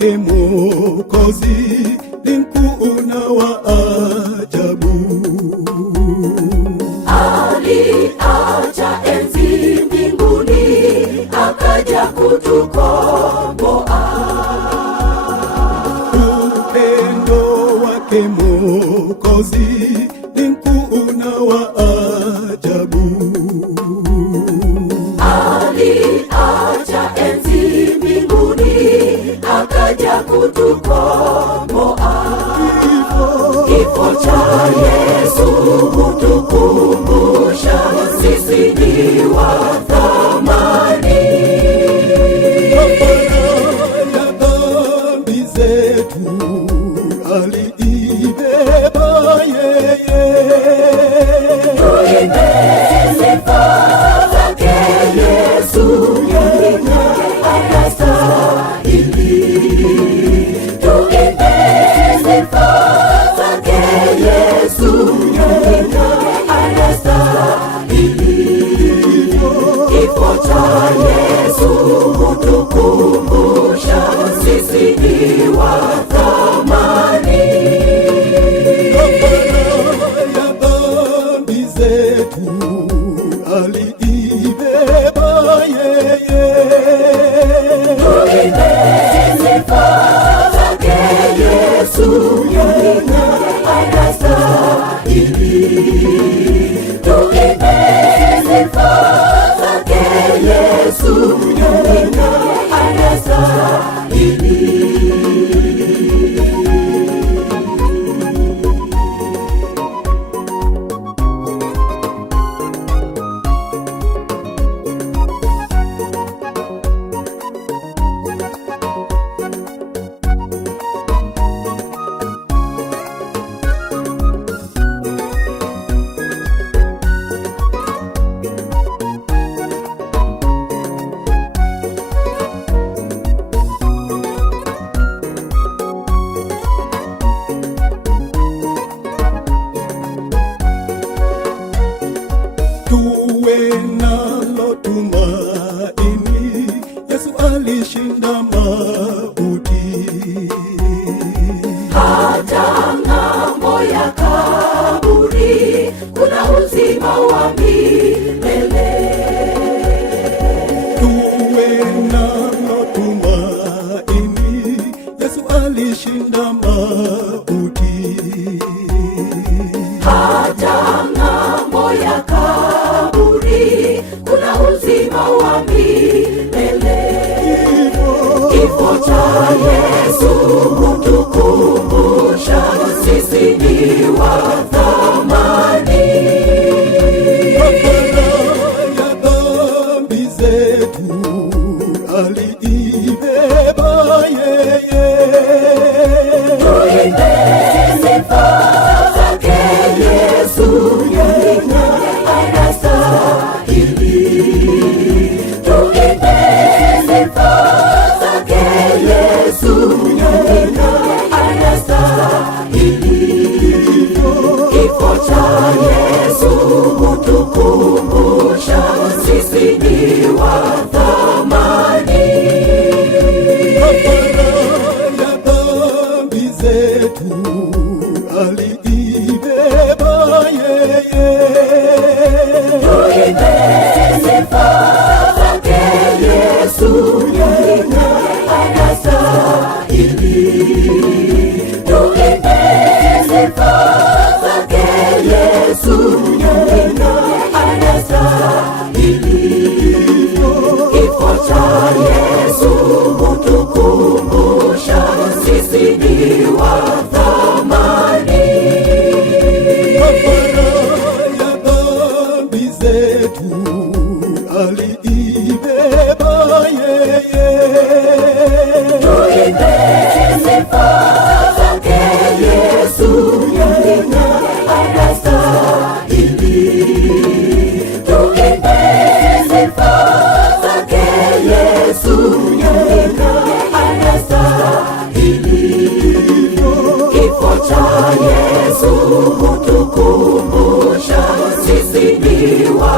wake Mwokozi ni mkuu na wa ajabu. Aliacha enzi mbinguni, akaja kutukomboa. Upendo wake Mwokozi ni mkuu na wa ajabu. Aliacha enzi mbinguni, akaja kutukomboa. Kifo cha Yesu hutukumbusha sisi ni wa thamani. Kafara ya dhambi zetu aliibeba yeye. Tuimbe sifa zake Yesu, anastahili. Tuimbe sifa zake Yesu, anastahili. Kifo cha Yesu hutukumbusha sisi ni wa thamani. Kafara ya dhambi zetu aliibeba yeye. Tuimbe sifa zake Yesu, anastahili. Tuimbe sifa zake Yesu, anastahili. Tuwe nalo tumaini, Yesu alishinda mauti. Hata ng'ambo ya kaburi kuna uzima wa milele. Tuwe nalo tumaini, Yesu alishinda mauti. Hata ng'ambo ya kaburi kuna uzima wa milele. Kifo cha Yesu hutukumbusha sisi ni wa thamani. Kafara ya dhambi zetu aliibeba yeye. Tuimbe sifa zake Yesu, anastahili. Tuimbe sifa zake Yesu, anastahili. Kifo cha Yesu hutukumbusha sisi ni wa thamani. Kafara ya dhambi zetu aliibeba yeye. Tuimbe sifa zake Yesu, anastahili. Tuimbe sifa zake Yesu, anastahili. Kifo cha Yesu hutukumbusha sisi ni wa thamani. Kafara ya dhambi zetu aliibeba yeye. Tuimbe sifa zake Yesu, anastahili. Tuimbe sifa zake Yesu, anastahili. Kifo cha Yesu hutukumbusha sisi ni wa